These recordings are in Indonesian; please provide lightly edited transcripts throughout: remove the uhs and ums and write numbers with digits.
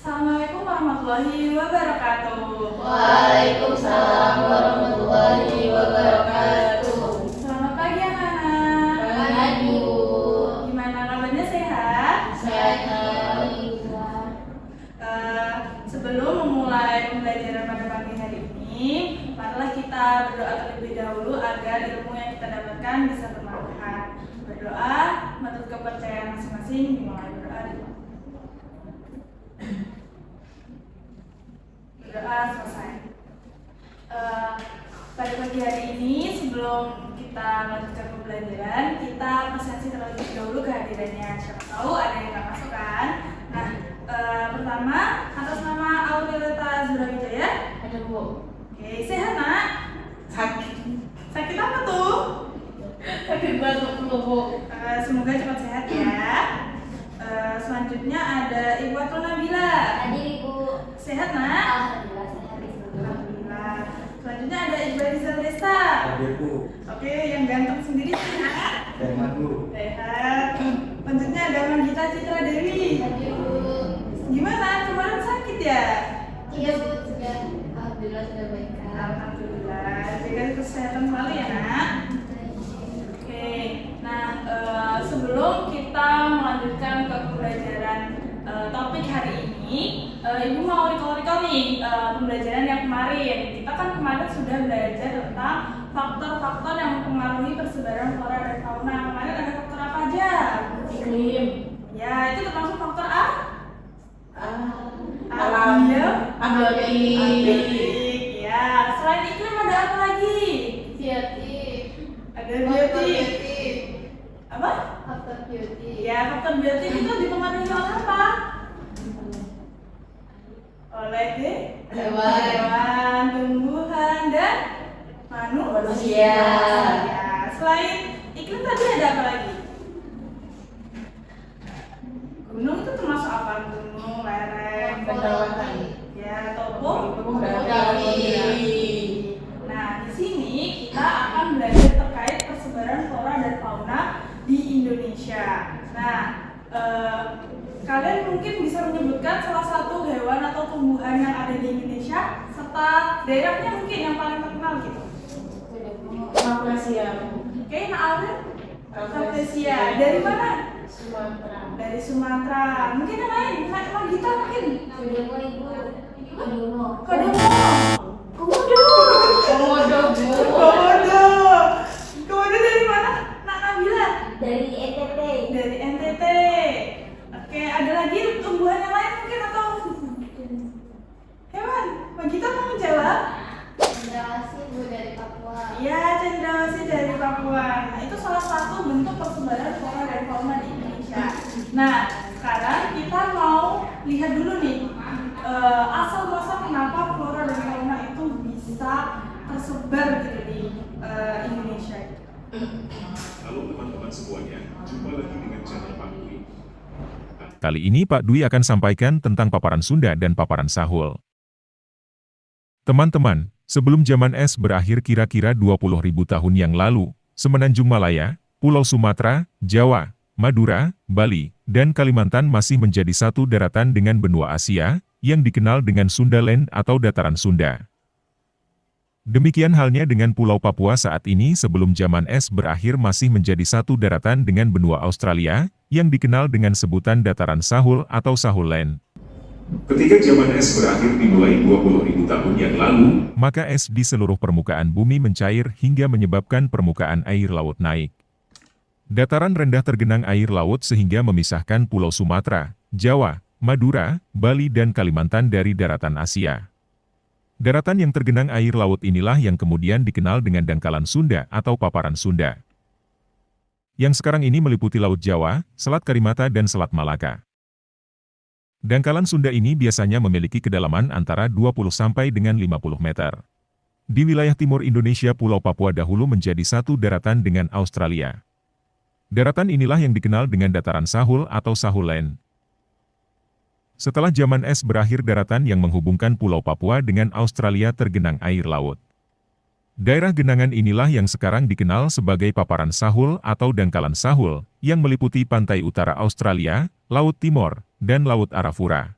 Assalamualaikum warahmatullahi wabarakatuh. Waalaikumsalam warahmatullahi wabarakatuh. Selamat pagi anak-anak. Pagi, Bu. Gimana kabarnya, sehat? Sehat, Alhamdulillah. Sebelum memulai pembelajaran pada pagi hari ini, marilah kita berdoa terlebih dahulu agar ilmu yang kita dapatkan bisa bermanfaat. Berdoa menurut kepercayaan masing-masing, dimulai berdoa. Berdoa selesai. Pada pagi hari ini, sebelum kita melanjutkan pembelajaran, kita presentasi terlebih dahulu kehadirannya. Siapa tahu ada yang nggak masuk kan? Nah, pertama atas nama Aurelita Zurawijaya. Ada, Bu. Oke, sehat nak? Sakit. Sakit apa tuh? Sakit batuk, Bu. Semoga cepat sehat ya. Selanjutnya ada Ibu Atul Nabila. Hadir, Ibu. Sehat nak? Alhamdulillah sehat, Ibu. Alhamdulillah. Selanjutnya ada Ibu Rizal Desta. Hadir, Bu. Oke, yang ganteng sendiri sehat. Sehat, Bu. Sehat. Selanjutnya ada Manggita Citra Dewi. Hadir, Bu. Gimana? Kemarin sakit ya? Iya, Bu. Sudah. Alhamdulillah sudah baik. Alhamdulillah. Jaga kesehatan selalu ya nak. Oke. Nah, sebelum kita melanjutkan ke pembelajaran topik hari ini, Ibu mau recall nih pembelajaran yang kemarin. Kita kan kemarin sudah belajar tentang faktor-faktor yang mempengaruhi persebaran flora dan fauna. Kemarin ada faktor apa aja? Iklim. Ya, itu termasuk faktor A. Alam. Abiotik. Ya, selain iklim ada apa lagi? Biotik. Ada biotik. Apa? Faktor biotik. Ya, faktor biotik itu dipengaruhi oleh apa? Oleh hewan, tumbuhan, dan manusia. Ya, selain iklim tadi ada apa lagi? Gunung itu termasuk apa? Gunung, lereng, Topografi. ya, topografi. Nah, di sini kita akan belajar terkait persebaran flora dan fauna di Indonesia. Nah, kalian mungkin bisa menyebutkan salah satu hewan atau tumbuhan yang ada di Indonesia serta daerahnya mungkin yang paling terkenal gitu. Rafflesia. Oke, nah Alvin? Rafflesia. Dari mana? Sumatera. Dari Sumatera. Mungkin yang lain? Nah, kita mungkin. Kodomo, Ibu. Kodomo. Kodomo. Komodo. Komodo, Bu. Komodo. Komodo dari mana? Nak Nabila? Dari NTT. Dari NTT. Oke, ada lagi tumbuhan yang lain mungkin atau hewan? Kita mau menjawab? Cendrawasih, Bu, dari Papua. Iya, cendrawasih dari Papua. Nah, itu salah satu bentuk persebaran flora dan fauna di Indonesia. Nah, sekarang kita mau lihat dulu nih asal muasal kenapa flora dan fauna itu bisa tersebar gitu di Indonesia. Halo teman-teman semuanya, jumpa lagi dengan channel Pak Dwi. Kali ini Pak Dwi akan sampaikan tentang paparan Sunda dan paparan Sahul. Teman-teman, sebelum zaman es berakhir kira-kira 20.000 tahun yang lalu, Semenanjung Malaya, Pulau Sumatera, Jawa, Madura, Bali, dan Kalimantan masih menjadi satu daratan dengan benua Asia, yang dikenal dengan Sundaland atau Dataran Sunda. Demikian halnya dengan Pulau Papua saat ini sebelum zaman es berakhir masih menjadi satu daratan dengan benua Australia, yang dikenal dengan sebutan Dataran Sahul atau Sahulland. Ketika zaman es berakhir dimulai 20.000 tahun yang lalu, Maka es di seluruh permukaan bumi mencair hingga menyebabkan permukaan air laut naik. Dataran rendah tergenang air laut sehingga memisahkan Pulau Sumatera, Jawa, Madura, Bali dan Kalimantan dari daratan Asia. Daratan yang tergenang air laut inilah yang kemudian dikenal dengan dangkalan Sunda atau paparan Sunda. Yang sekarang ini meliputi Laut Jawa, Selat Karimata dan Selat Malaka. Dangkalan Sunda ini biasanya memiliki kedalaman antara 20 sampai dengan 50 meter. Di wilayah timur Indonesia Pulau Papua dahulu menjadi satu daratan dengan Australia. Daratan inilah yang dikenal dengan dataran Sahul atau Sahulland. Setelah zaman es berakhir daratan yang menghubungkan Pulau Papua dengan Australia tergenang air laut. Daerah genangan inilah yang sekarang dikenal sebagai paparan Sahul atau dangkalan Sahul, yang meliputi pantai utara Australia, Laut Timor, dan Laut Arafura.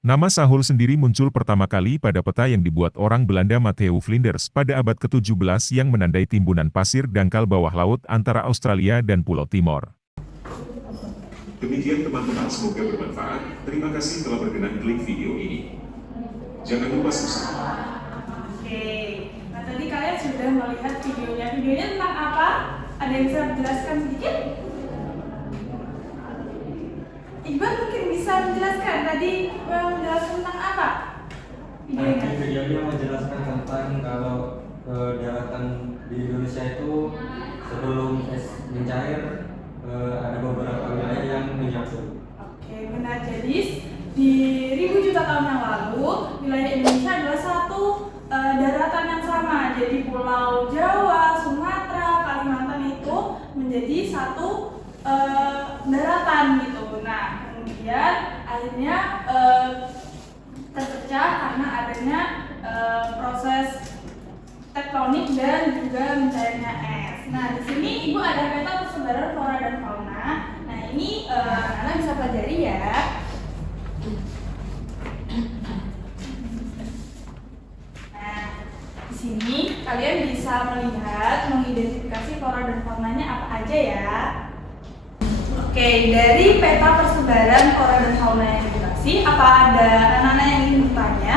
Nama Sahul sendiri muncul pertama kali pada peta yang dibuat orang Belanda Matthew Flinders pada abad ke-17 yang menandai timbunan pasir dangkal bawah laut antara Australia dan Pulau Timor. Demikian teman-teman, semoga bermanfaat. Terima kasih telah berkenan klik video ini. Jangan lupa subscribe. Oke, nah tadi kalian sudah melihat videonya. Videonya tentang apa? Ada yang bisa menjelaskan sedikit? Iqbal mungkin bisa menjelaskan tadi menjelaskan tentang apa? Videonya. Videonya menjelaskan tentang kalau daratan di Indonesia itu sebelum es mencair ada beberapa wilayah yang menyatu. Oke, benar. Jadi di ribu juta tahun yang lalu wilayah Indonesia adalah satu daratan yang sama. Jadi Pulau Jawa, Sumatera, Kalimantan itu menjadi satu daratan gitu. Nah, kemudian akhirnya terpecah karena adanya proses tektonik dan juga mencairnya es. Nah, di sini Ibu ada peta persebaran flora dan fauna. Nah, ini anak-anak bisa pelajari ya. Nah, di sini kalian bisa melihat, mengidentifikasi flora dan faunanya apa aja ya. Oke, dari peta persebaran flora dan fauna yang dikasih, apa ada anak-anak yang ingin bertanya?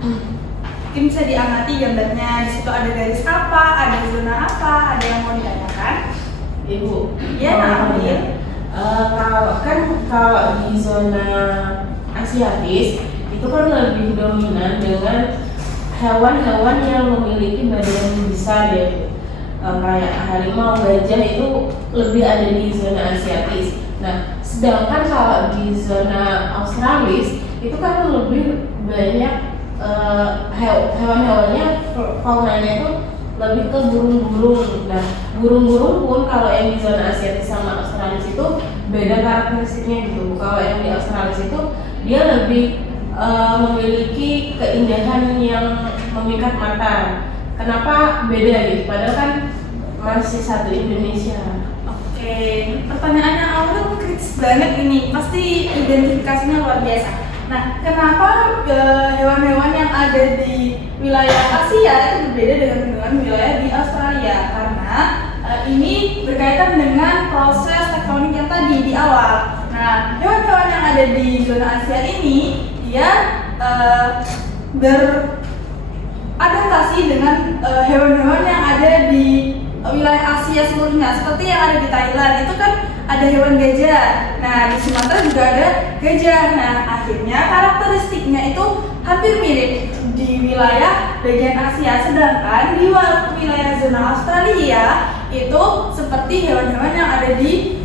Mungkin bisa diamati gambarnya. Di situ ada garis apa, ada zona apa, ada yang mau ditanyakan? Ibu, Iya, Nabil. kalau di zona Asiatis itu kan lebih dominan dengan hewan-hewan yang memiliki badan besar ya, Bu. Kayak harimau, gajah itu lebih ada di zona Asiatis. Nah, sedangkan kalau di zona Australis itu kan lebih banyak hewan-hewannya, faunanya itu lebih ke burung-burung. Nah, burung-burung pun kalau yang di zona Asiatis sama Australis itu beda karakteristiknya gitu. Kalau yang di Australis itu dia lebih memiliki keindahan yang memikat mata. Kenapa beda gitu? Padahal kan masih satu Indonesia. Oke, pertanyaannya awalnya kritis banget ini. Pasti identifikasinya luar biasa. Nah, kenapa hewan-hewan yang ada di wilayah Asia itu berbeda dengan wilayah di Australia? Karena ini berkaitan dengan proses tektonik yang tadi di awal. Nah, hewan-hewan yang ada di zona Asia ini dia beradaptasi dengan hewan-hewan yang ada di wilayah Asia seluruhnya. Seperti yang ada di Thailand itu kan ada hewan gajah. Nah, di Sumatera juga ada gajah. Nah, akhirnya karakteristiknya itu hampir mirip di wilayah bagian Asia. Sedangkan di wilayah zona Australia itu seperti hewan-hewan yang ada di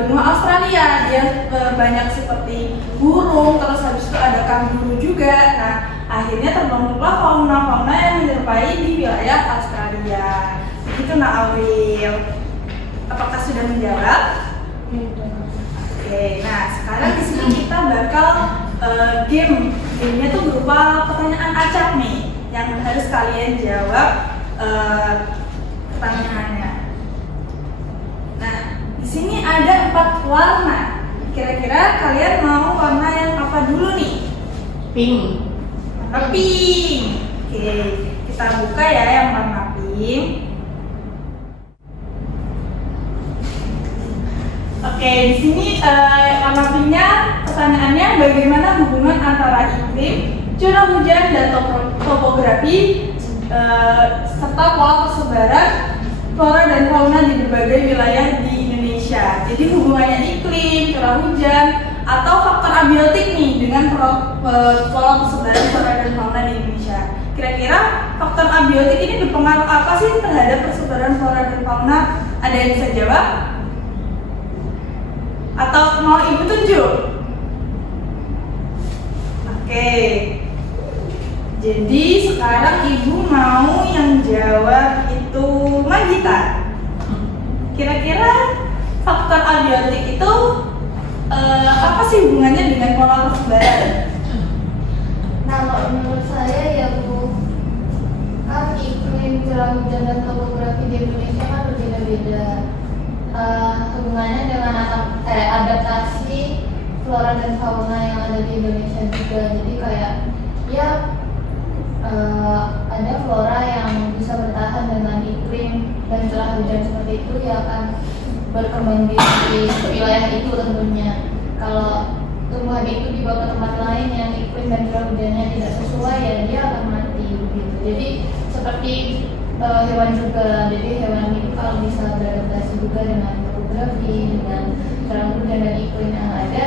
benua Australia. Dia banyak seperti burung, terus habis itu ada kanguru juga. Nah, akhirnya terbentuklah fauna-fauna yang menyerupai di wilayah Australia. Begitu, Nak Awil. Apakah sudah menjawab? Oke, nah sekarang di sini kita bakal gamenya tuh berupa pertanyaan acak nih, yang harus kalian jawab pertanyaannya. Nah, di sini ada 4 warna. Kira-kira kalian mau warna yang apa dulu nih? Pink. Warna pink. Oke, kita buka ya yang warna pink. Oke, di sini warna pinknya pertanyaannya bagaimana hubungan antara iklim, curah hujan dan topografi serta pola persebaran flora dan fauna di berbagai wilayah di Indonesia. Jadi hubungannya iklim, curah hujan, atau faktor abiotik nih dengan pola persebaran flora dan fauna di Indonesia. Kira-kira faktor abiotik ini berpengaruh apa sih terhadap persebaran flora dan fauna? Ada yang bisa jawab? Atau mau Ibu tunjuk? Oke. Jadi sekarang Ibu mau yang jawab itu Magita. Kira-kira faktor abiotik itu apa sih hubungannya dengan pola persebaran? Kalau menurut saya ya Bu, kan iklim, curah hujan dan topografi di Indonesia kan berbeda-beda. Hubungannya dengan adaptasi flora dan fauna yang ada di Indonesia juga. Jadi kayak ya ada flora yang bisa bertahan dengan iklim dan curah hujan seperti itu, ya akan berkembang di wilayah itu tentunya. Kalau tumbuhan itu dibawa ke tempat lain yang iklim dan curah hujannya tidak sesuai, ya dia akan mati gitu. Jadi seperti hewan juga. Jadi hewan itu kalau bisa beradaptasi juga dengan topografi, dengan curah hujan dan iklim yang ada,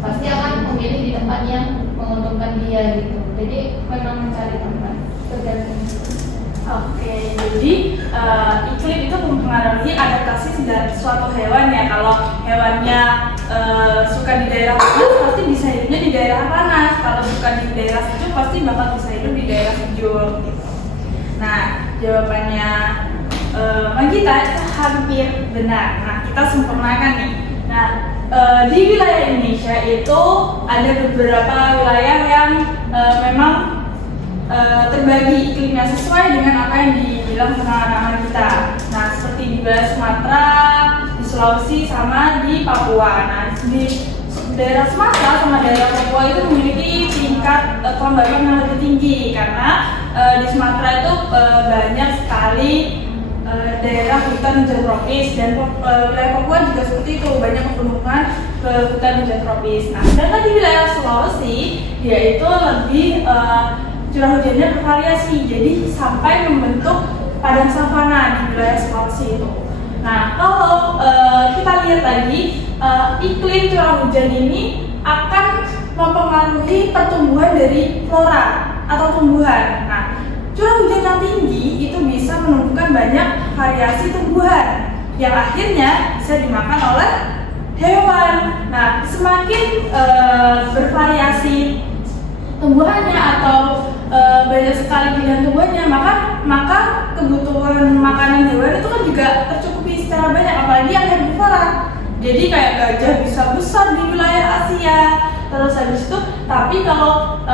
pasti akan memilih di tempat yang menguntungkan dia gitu. Jadi memang mencari tempat tergantung. Oke, jadi iklim itu mempengaruhi adaptasi dari suatu hewan ya. Kalau hewannya suka di daerah panas, pasti bisa hidupnya di daerah panas. Kalau suka di daerah sejuk, pasti bakal bisa hidup di daerah sejuk gitu. Nah, jawabannya Magita itu hampir benar. Nah, kita sempurnakan nih. Nah, di wilayah Indonesia itu ada beberapa wilayah yang memang terbagi iklimnya sesuai dengan apa yang dibilang sama anak-anak kita. Nah, seperti di wilayah Sumatera, di Sulawesi, sama di Papua. Nah, di daerah Sumatera sama daerah Papua itu memiliki tingkat kelembaban yang lebih tinggi karena di Sumatera itu banyak sekali daerah hutan hujan tropis, dan wilayah Papua juga seperti itu, banyak pegunungan ke hutan hujan tropis. Nah, sedangkan di wilayah Sulawesi dia itu lebih curah hujannya bervariasi, jadi sampai membentuk padang savana di wilayah Sulawesi itu. Nah, kalau kita lihat lagi, iklim curah hujan ini akan mempengaruhi pertumbuhan dari flora atau tumbuhan. Nah, curah hujan yang tinggi itu bisa menumbuhkan banyak variasi tumbuhan yang akhirnya bisa dimakan oleh hewan. Nah, semakin bervariasi tumbuhannya atau banyak sekali pilihan tumbuhannya, maka kebutuhan makanan hewan itu kan juga tercukupi secara banyak, apalagi yang herbivora. Jadi kayak gajah bisa besar di wilayah Asia, terus habis itu, tapi kalau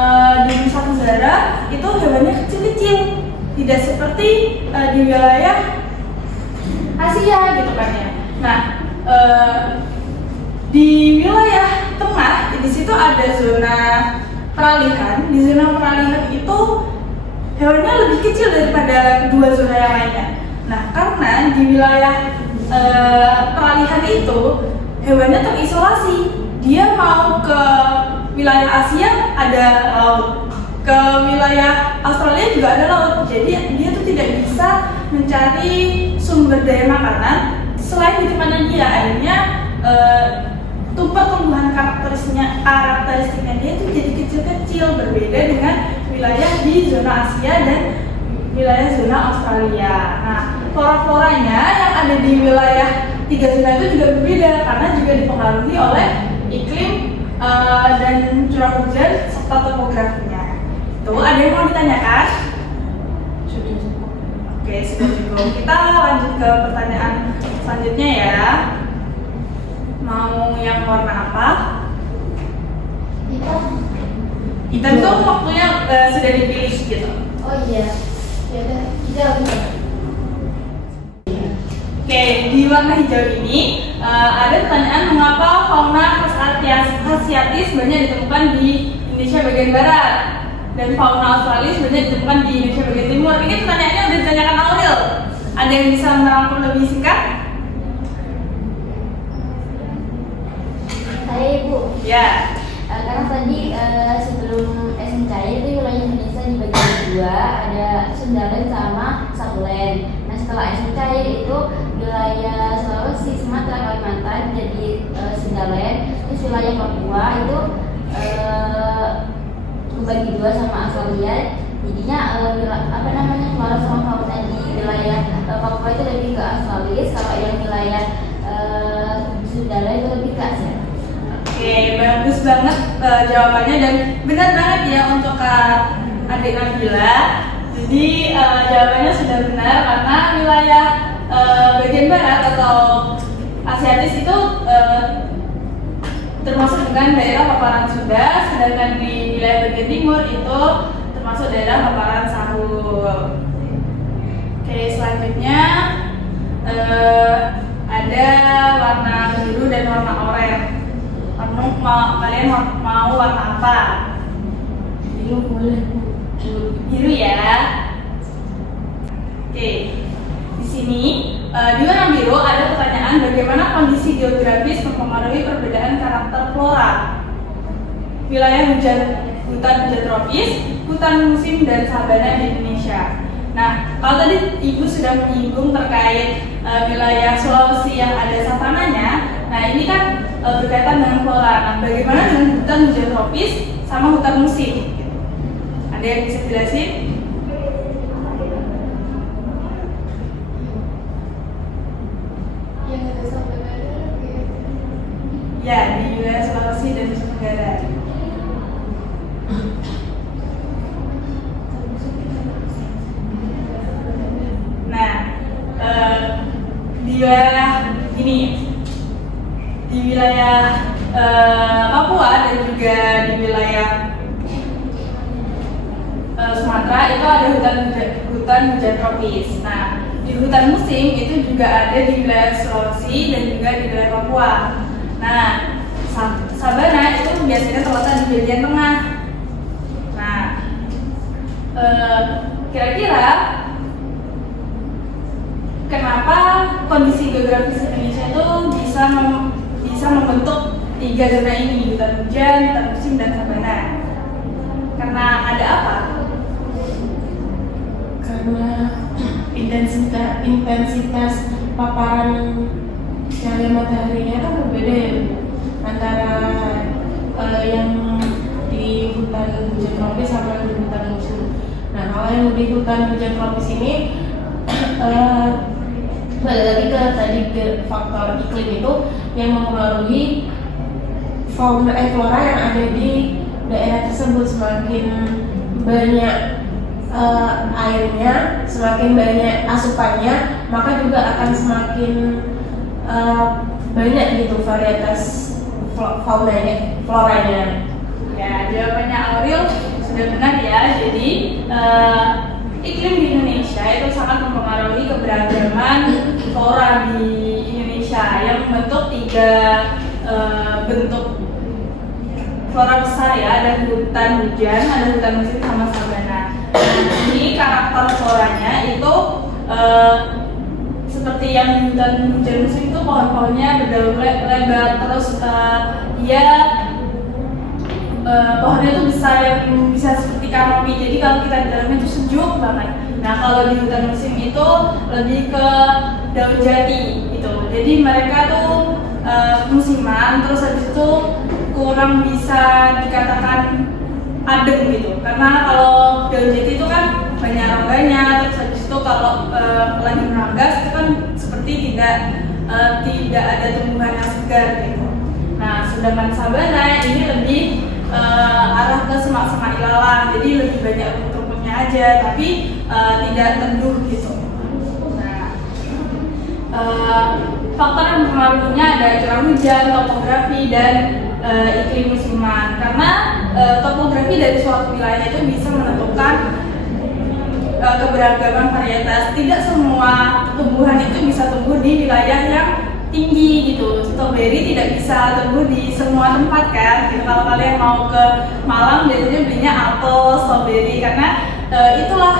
di Nusa Tenggara itu hewannya kecil-kecil, tidak seperti di wilayah Asia gitu kan ya. Nah, di wilayah tengah di situ ada zona peralihan. Di zona peralihan itu hewannya lebih kecil daripada dua zona yang lainnya. Nah, karena di wilayah peralihan itu hewannya terisolasi. Dia mau ke wilayah Asia ada laut, ke wilayah Australia juga ada laut. Jadi dia tuh tidak bisa mencari sumber daya makanan selain di tempatnya dia. Akhirnya tumbuhan karakteristiknya dia itu jadi kecil-kecil, berbeda dengan wilayah di zona Asia dan wilayah zona Australia. Nah, flora-floranya yang ada di wilayah tiga zona itu juga berbeda karena juga dipengaruhi oleh iklim dan curah hujan serta topografinya. Tuh, ada yang mau ditanyakan? Sudah cukup. Oke, sudah cukup. Kita lanjut ke pertanyaan selanjutnya ya. Mau yang warna apa? Hitam tuh waktunya sudah dipilih gitu. Oh iya, ya udah hijau. Oke, di warna hijau ini ada pertanyaan mengapa fauna khas Asiatis banyak ditemukan di Indonesia bagian barat dan fauna Australia sebenarnya ditemukan di Indonesia bagian timur. Ini pertanyaannya udah ditanyakan Aurel. Ada yang bisa merangkum lebih singkat? Saya Ibu. Ya. Karena tadi sebelum SNCAI itu wilayah Indonesia dibagi dua, ada Sundaland sama Satuland. Nah, setelah SNCAI itu wilayah Sulawesi, Sumatera, Kalimantan jadi Sundaland. Terus wilayah Papua itu dibagi dua sama Australia. Jadinya flora sama fauna di wilayah Papua itu lebih ke Australia, kalau yang wilayah Sundaland itu lebih ke Asia. Oke, bagus banget jawabannya dan benar banget ya untuk adik Nabila. Jadi jawabannya sudah benar karena wilayah bagian barat atau Asiatis itu termasuk dengan daerah paparan Sunda, sedangkan di wilayah bagian timur itu termasuk daerah paparan Sahul. Oke, selanjutnya ada warna biru dan warna oranye. Kalian mau warna apa? Biru boleh Bu. Biru ya. Oke. Di sini di warna biru ada pertanyaan bagaimana kondisi geografis mempengaruhi perbedaan karakter flora. Wilayah hutan hujan tropis, hutan musim dan sabana di Indonesia. Nah, kalau tadi Ibu sudah menyinggung terkait wilayah Sulawesi yang ada savananya, nah ini kan berkaitan dengan flora. Nah, bagaimana dengan hutan hujan tropis sama hutan musim? Ada yang bisa jelasin? Yang ada savananya Ya, di wilayah Sulawesi dan Nusa Tenggara. Nah, di wilayah ini, di wilayah Papua dan juga di wilayah Sumatera itu ada hutan hujan tropis. Nah, di hutan musim itu juga ada di wilayah Sulawesi dan juga di wilayah Papua. Nah, sabana itu biasanya terletak di bagian tengah. Nah, kira-kira kenapa kondisi geografis Indonesia itu bisa membentuk tiga zona ini, hutan hujan, hutan musim, dan sabana? Karena ada apa? Karena intensitas paparan cahaya mataharinya kan berbeda ya Bu. Antara yang di hutan hujan tropis sama di hutan musim. Nah, kalau yang di hutan hujan tropis ini balik lagi ke tadi ke faktor iklim itu yang mempengaruhi flora yang ada di daerah tersebut. Semakin banyak airnya, semakin banyak asupannya, maka juga akan semakin banyak gitu varietas floranya. Ya, jawabannya Aurel sudah benar ya. Jadi iklim di Indonesia itu sangat mempengaruhi keberagaman flora di Indonesia yang membentuk tiga bentuk flora besar ya. Ada hutan hujan, ada hutan musim, sama sabana. Ini karakter floranya itu seperti yang di hutan hujan musim itu pohon-pohonnya berdaun lebar, terus pohonnya itu besar yang bisa seperti kanopi. Jadi kalau kita di dalamnya itu sejuk banget. Nah, kalau di hutan musim itu lebih ke daun jati gitu. Jadi mereka tuh musiman, terus habis itu kurang bisa dikatakan adem gitu. Karena kalau daun jati itu kan banyak rongganya, terus habis itu kalau lagi meranggas itu kan seperti tidak ada tumbuhan yang segar gitu. Nah, sedangkan sabana ini lebih arah ke semak-semak ilalang, jadi lebih banyak rumput-rumputnya aja, tapi tidak teduh gitu. Nah, faktor yang mempengaruhinya ada curah hujan, topografi, dan iklim musiman. Karena topografi dari suatu wilayah itu bisa menentukan keberagaman varietas. Tidak semua tumbuhan itu bisa tumbuh di wilayah yang tinggi gitu. Strawberry tidak bisa tumbuh di semua tempat kan. Gitu. Kalau kalian mau ke Malang biasanya belinya apel, strawberry, karena itulah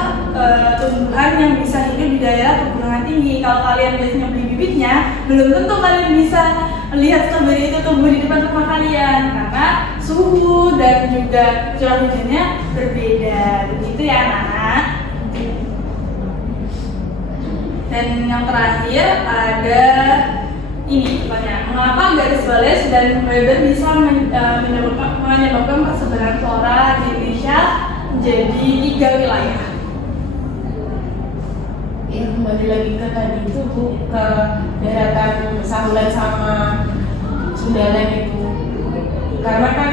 tumbuhan yang bisa hidup di daerah pegunungan tinggi. Kalau kalian biasanya beli bibitnya, belum tentu kalian bisa lihat strawberry itu tumbuh di depan rumah kalian karena suhu dan juga curah hujannya berbeda. Begitu ya anak-anak. Dan yang terakhir ada ini pertanyaan, mengapa garis Wallace dan Weber bisa menyebabkan persebaran flora di Indonesia menjadi 3 wilayah? Ya, kembali lagi ke tadi itu Bu, ke daratan Sahulan sama Sundaland itu. Karena kan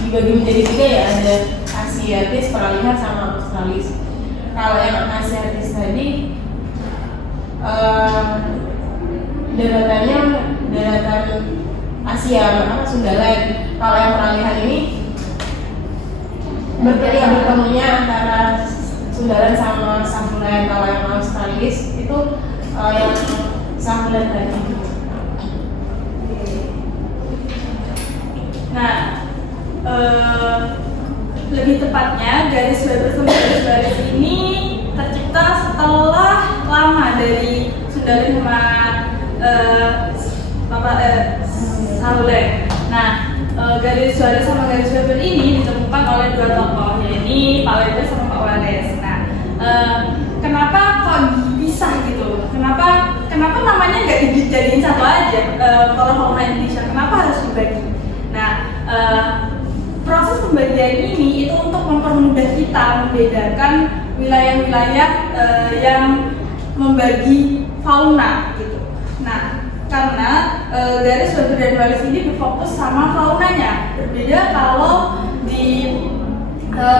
dibagi menjadi 3 ya, ada Asiatis, Peralihan, sama Australis. Kalau yang Asiatis tadi daratannya daratan Asia, makanya Sundaland. Kalau yang Peralihan ini bertemunya antara Sundaland sama Sahulan. Kalau yang Australis itu yang Sahulan tadi. tepatnya garis Weber sama garis baris ini tercipta setelah lama dari Sundaland sama Saulek. Nah, garis Wallace sama garis Weber ini ditemukan oleh dua tokoh, yaitu Pak Weber sama Pak Wallace. Nah, kenapa kok dipisah gitu? Kenapa namanya nggak dijadiin satu aja? Fauna Indonesia, kenapa harus dibagi? Nah, proses pembagian ini itu untuk mempermudah kita membedakan wilayah-wilayah yang membagi fauna gitu. Nah, karena garis Weber dan Wallace ini berfokus sama faunanya, berbeda kalau di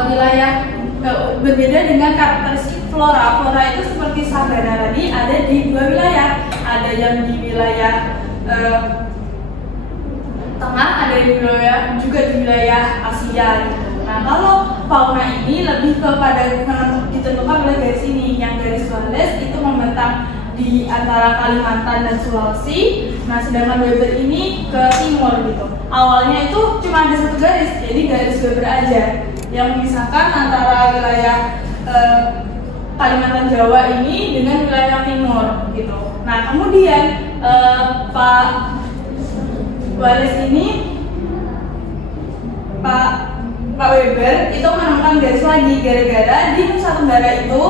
wilayah berbeda dengan karakteristik flora. Flora itu seperti sabana tadi ada di dua wilayah, ada yang di wilayah tengah, ada di wilayah juga di wilayah Asia gitu. Nah, kalau fauna ini lebih kepada ditentukan oleh garis ini, yang garis Wallace itu membentang di antara Kalimantan dan Sulawesi. Nah, sedangkan Weber ini ke timur gitu. Awalnya itu cuma ada satu garis, jadi garis Weber aja yang memisahkan antara wilayah Kalimantan Jawa ini dengan wilayah timur gitu. Nah, kemudian Pak Wallace ini, Pak Weber itu menemukan garis lagi gara-gara di Nusa Tenggara itu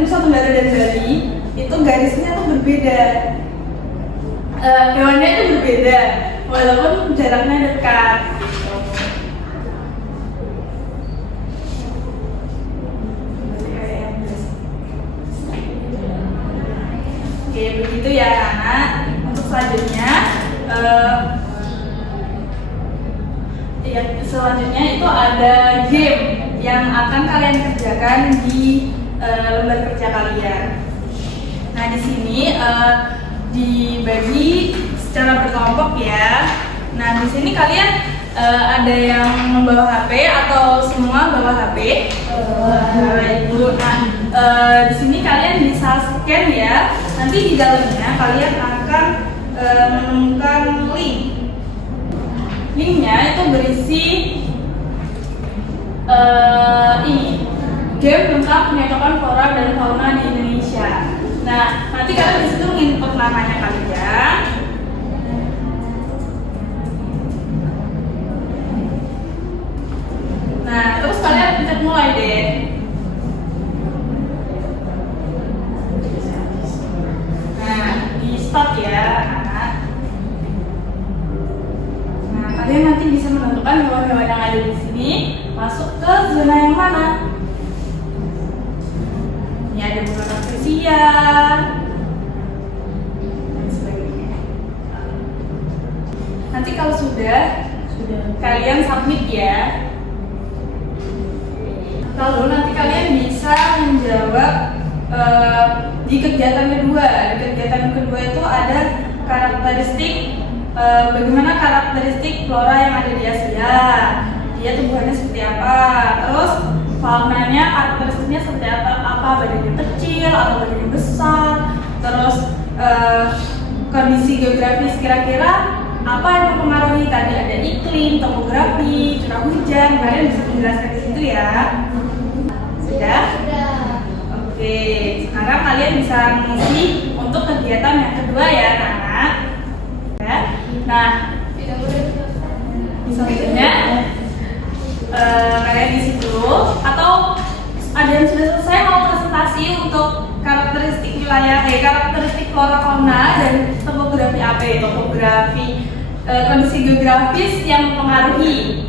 Nusa Tenggara dan Bali itu garisnya tuh berbeda, hewannya itu berbeda walaupun jaraknya dekat. Oke, begitu ya anak. Untuk selanjutnya, selanjutnya itu ada game yang akan kalian kerjakan di lembar kerja kalian. Nah, di sini dibagi secara berkelompok ya. Nah, di sini kalian ada yang membawa HP atau semua bawa HP? Ibu. Nah, di sini kalian bisa scan ya. Nanti di dalamnya kalian akan menemukan link. Linknya itu berisi ini game tentang penyocokan flora dan fauna di Indonesia. Nah, nanti kalian di situ input namanya kalian. Nah, terus kalian pencet mulai deh. Nah, di start ya, anak. Nah, kalian nanti bisa menentukan hewan-hewan yang ada di sini masuk ke zona yang mana. Ini ada beberapa spesies dan sebagainya. Nanti kalau sudah kalian submit ya. Lalu nanti kalian bisa menjawab di kegiatan kedua. Di kegiatan kedua itu ada karakteristik bagaimana karakteristik flora yang ada di Asia. Dia tumbuhannya seperti apa, terus faunanya karakteristiknya seperti apa, badannya kecil atau badannya besar, terus kondisi geografis kira-kira apa yang mempengaruhi. Tadi ada iklim, topografi, curah hujan, kalian bisa menjelaskan di situ ya. Sudah? Oke, sekarang kalian bisa mengisi untuk kegiatan yang kedua ya, anak. Ya. Nah, selanjutnya kalian di situ atau ada yang sudah selesai mau presentasi untuk karakteristik wilayah, karakteristik flora fauna dan topografi apa ya? Topografi kondisi geografis yang mempengaruhi.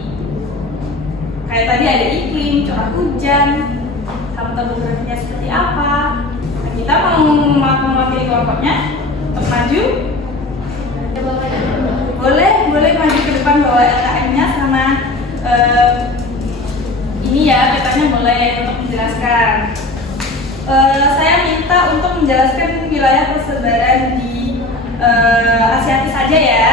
Kayak tadi ada iklim, curah hujan, sama topografinya seperti apa. Nah, kita mau mewakili kelompoknya untuk maju. Boleh maju ke depan bawa LKM-nya sama ini ya, petanya boleh untuk menjelaskan. Saya minta untuk menjelaskan wilayah persebaran di Asiatis saja ya.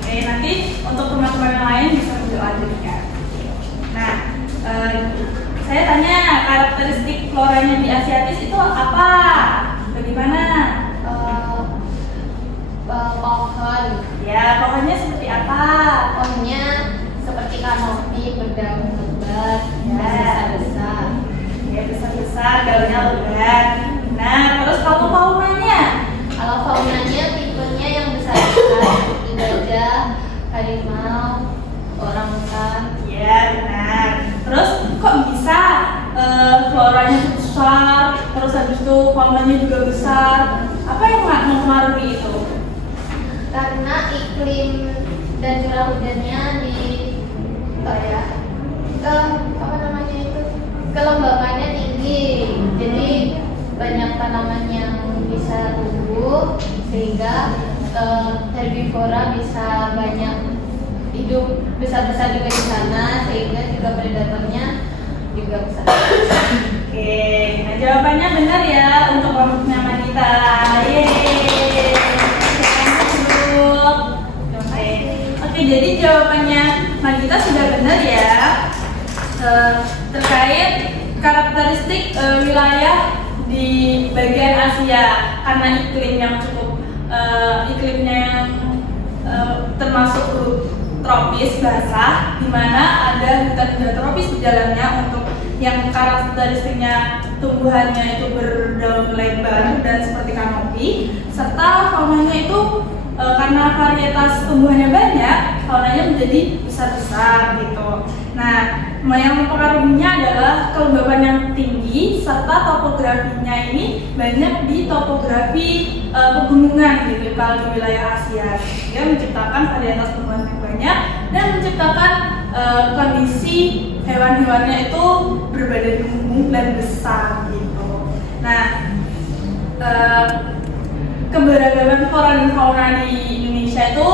Oke, nanti untuk teman-teman yang lain bisa menjelaskan. Nah, saya tanya karakteristik floranya di Asiatis itu apa? Bagaimana? Pohon. Ya, pohonnya seperti apa? Pohonnya kanopi berdaun lebar, besar-besar. Ya, besar-besar, daunnya lebar. Nah, terus kamu faunanya? Kalau faunanya tipenya yang besar-besar seperti gajah, harimau, orangutan. Ya, benar. Terus kok bisa floranya besar, terus habis itu faunanya juga besar? Apa yang mempengaruhi itu? Karena iklim dan curah hujannya di kelembabannya tinggi, jadi banyak tanaman yang bisa tumbuh sehingga herbivora bisa banyak hidup besar-besar juga di sana, sehingga juga predatornya juga besar. Oke, nah jawabannya benar ya untuk kelompoknya Magita. Yeay. Oke, jadi jawabannya Magita sudah benar ya. Terkait karakteristik wilayah di bagian Asia, karena iklim yang cukup iklimnya yang termasuk tropis basah, di mana ada hutan hijau tropis di dalamnya untuk yang karakteristiknya tumbuhannya itu berdaun lebar dan seperti kanopi, serta faunanya itu karena varietas tumbuhannya banyak, faunanya menjadi besar-besar gitu. Nah, yang mempengaruhinya adalah kelembaban yang tinggi serta topografinya ini banyak di topografi pegunungan gitu kalau di wilayah Asia. Dia menciptakan varietas tumbuhan yang banyak dan menciptakan kondisi hewan-hewannya itu berbadan gemuk dan besar gitu. Nah, keberagaman flora dan fauna di Indonesia itu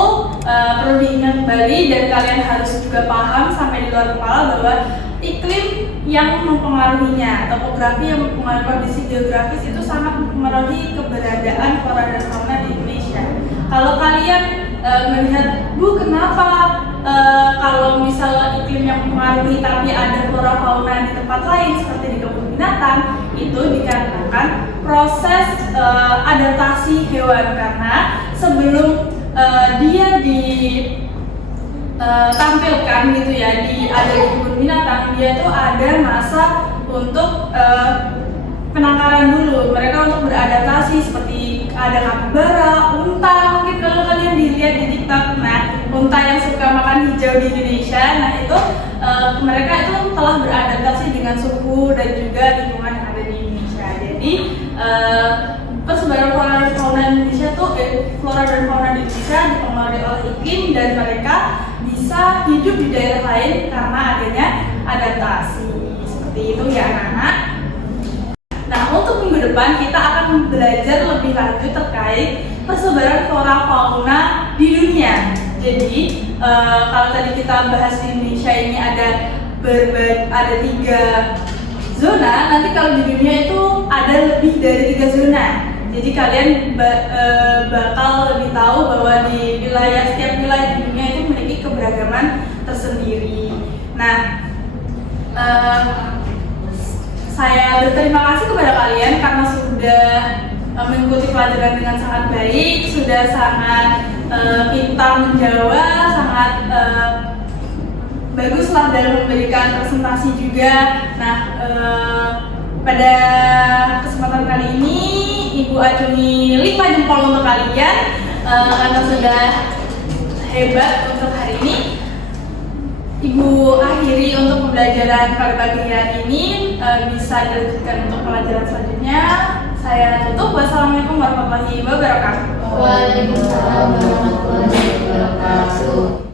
perlu diingat kembali, dan kalian harus juga paham sampai di luar kepala bahwa iklim yang mempengaruhinya, topografi yang mempengaruhi kondisi geografis itu sangat mempengaruhi keberadaan flora dan fauna di Indonesia. Kalau kalian melihat, Bu, kenapa kalau misalnya iklim yang mempengaruhi tapi ada flora fauna di tempat lain seperti di kebun binatang, itu dikarenakan proses adaptasi hewan, karena sebelum dia ditampilkan gitu ya di kebun binatang, dia tuh ada masa untuk penangkaran dulu, mereka untuk beradaptasi seperti ada kapibara, unta, mungkin kalau kalian dilihat di TikTok. Nah, unta yang suka makan hijau di Indonesia, nah itu mereka itu telah beradaptasi dengan suhu dan juga lingkungan yang ada di Indonesia. Jadi persebaran flora dan fauna Indonesia tuh flora dan fauna di Indonesia dipengaruhi oleh iklim, dan mereka bisa hidup di daerah lain karena adanya adaptasi. Seperti itu ya anak-anak. Nah, untuk minggu depan kita akan belajar lebih lanjut terkait persebaran flora fauna di dunia. Jadi kalau tadi kita bahas di Indonesia ini ada 3 zona, nanti kalau di dunia itu ada lebih dari 3 zona. Jadi kalian bakal lebih tahu bahwa di setiap wilayah di dunia itu memiliki keberagaman tersendiri. Nah, saya berterima kasih kepada kalian karena sudah mengikuti pelajaran dengan sangat baik, sudah sangat pintar menjawab, sangat baguslah dalam memberikan presentasi juga. Nah, pada kesempatan kali ini Ibu acungi 5 jempol untuk kalian karena sudah hebat untuk hari ini. Ibu akhiri untuk pembelajaran pada pagi hari ini, bisa dilanjutkan untuk pelajaran selanjutnya. Saya tutup. Wassalamualaikum warahmatullahi wabarakatuh. Waalaikumsalam warahmatullahi wabarakatuh.